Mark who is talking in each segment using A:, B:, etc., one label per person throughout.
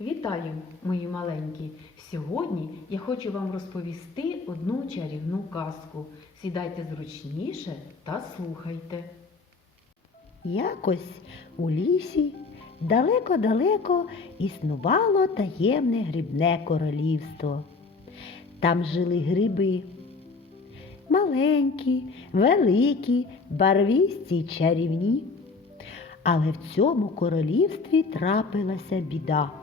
A: Вітаю, мої маленькі! Сьогодні я хочу вам розповісти одну чарівну казку. Сідайте зручніше та слухайте.
B: Якось у лісі далеко-далеко існувало таємне грибне королівство. Там жили гриби. Маленькі, великі, барвісті й чарівні. Але в цьому королівстві трапилася біда.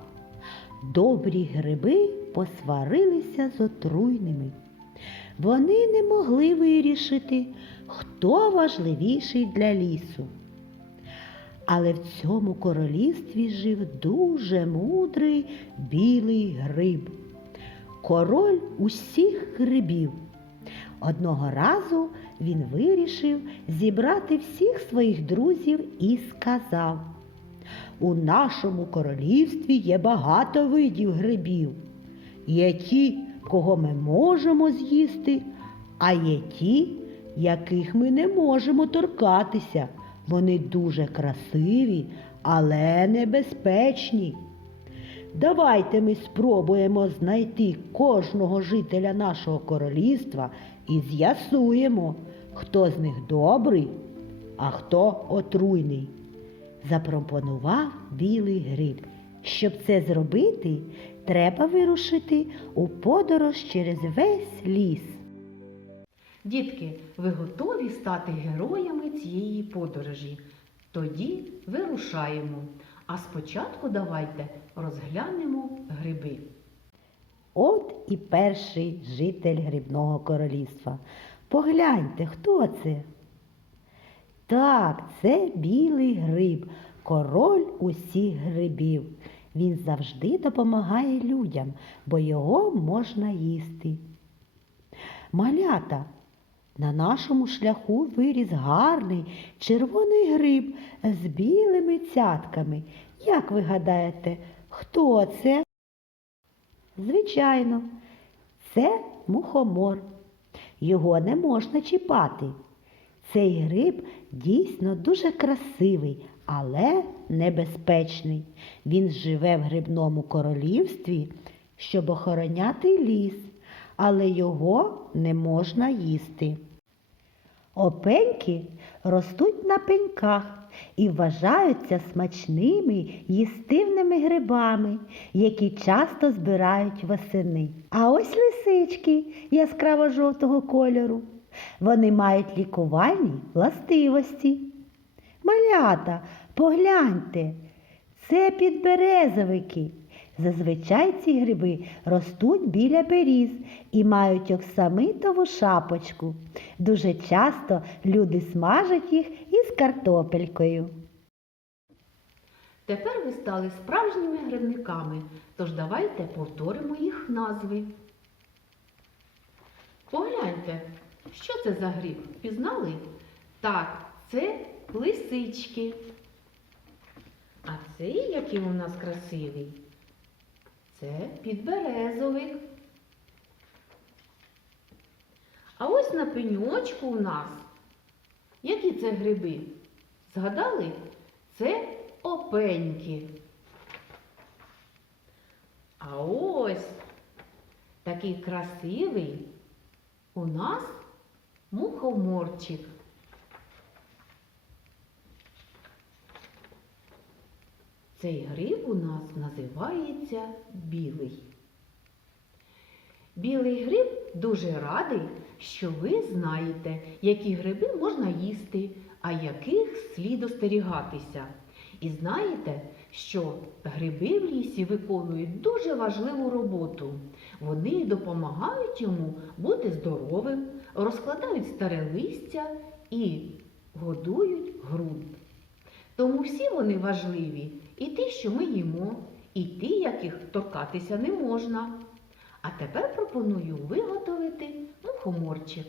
B: Добрі гриби посварилися з отруйними. Вони не могли вирішити, хто важливіший для лісу. Але в цьому королівстві жив дуже мудрий білий гриб, король усіх грибів. Одного разу він вирішив зібрати всіх своїх друзів і сказав: У нашому королівстві є багато видів грибів. Є ті, кого ми можемо з'їсти, а є ті, яких ми не можемо торкатися. Вони дуже красиві, але небезпечні. Давайте ми спробуємо знайти кожного жителя нашого королівства і з'ясуємо, хто з них добрий, а хто отруйний. Запропонував білий гриб. Щоб це зробити, треба вирушити у подорож через весь ліс.
A: Дітки, ви готові стати героями цієї подорожі? Тоді вирушаємо. А спочатку давайте розглянемо гриби.
B: От і перший житель грибного королівства. Погляньте, хто це? Так, це білий гриб, король усіх грибів. Він завжди допомагає людям, бо його можна їсти. Малята, на нашому шляху виріс гарний червоний гриб з білими цятками. Як ви гадаєте, хто це? Звичайно, це мухомор. Його не можна чіпати. Цей гриб дійсно дуже красивий, але небезпечний. Він живе в грибному королівстві, щоб охороняти ліс, але його не можна їсти. Опеньки ростуть на пеньках і вважаються смачними їстивними грибами, які часто збирають восени. А ось лисички яскраво жовтого кольору. Вони мають лікувальні властивості. Малята, погляньте, це підберезовики. Зазвичай ці гриби ростуть біля беріз і мають оксамитову шапочку. Дуже часто люди смажать їх із картопелькою.
A: Тепер ви стали справжніми грибниками, тож давайте повторимо їх назви. Погляньте, що це за гриб? Пізнали? Так, це лисички. А цей, який у нас красивий, це підберезовик. А ось на пеньочку у нас. Які це гриби? Згадали? Це опеньки. А ось такий красивий у нас мухоморчик. Цей гриб у нас називається білий. Білий гриб дуже радий, що ви знаєте, які гриби можна їсти, а яких слід остерігатися. І знаєте, що гриби в лісі виконують дуже важливу роботу. Вони допомагають йому бути здоровим, розкладають старе листя і годують ґрунт. Тому всі вони важливі, і ті, що ми їмо, і ті, яких торкатися не можна. А тепер пропоную виготовити мухоморчик.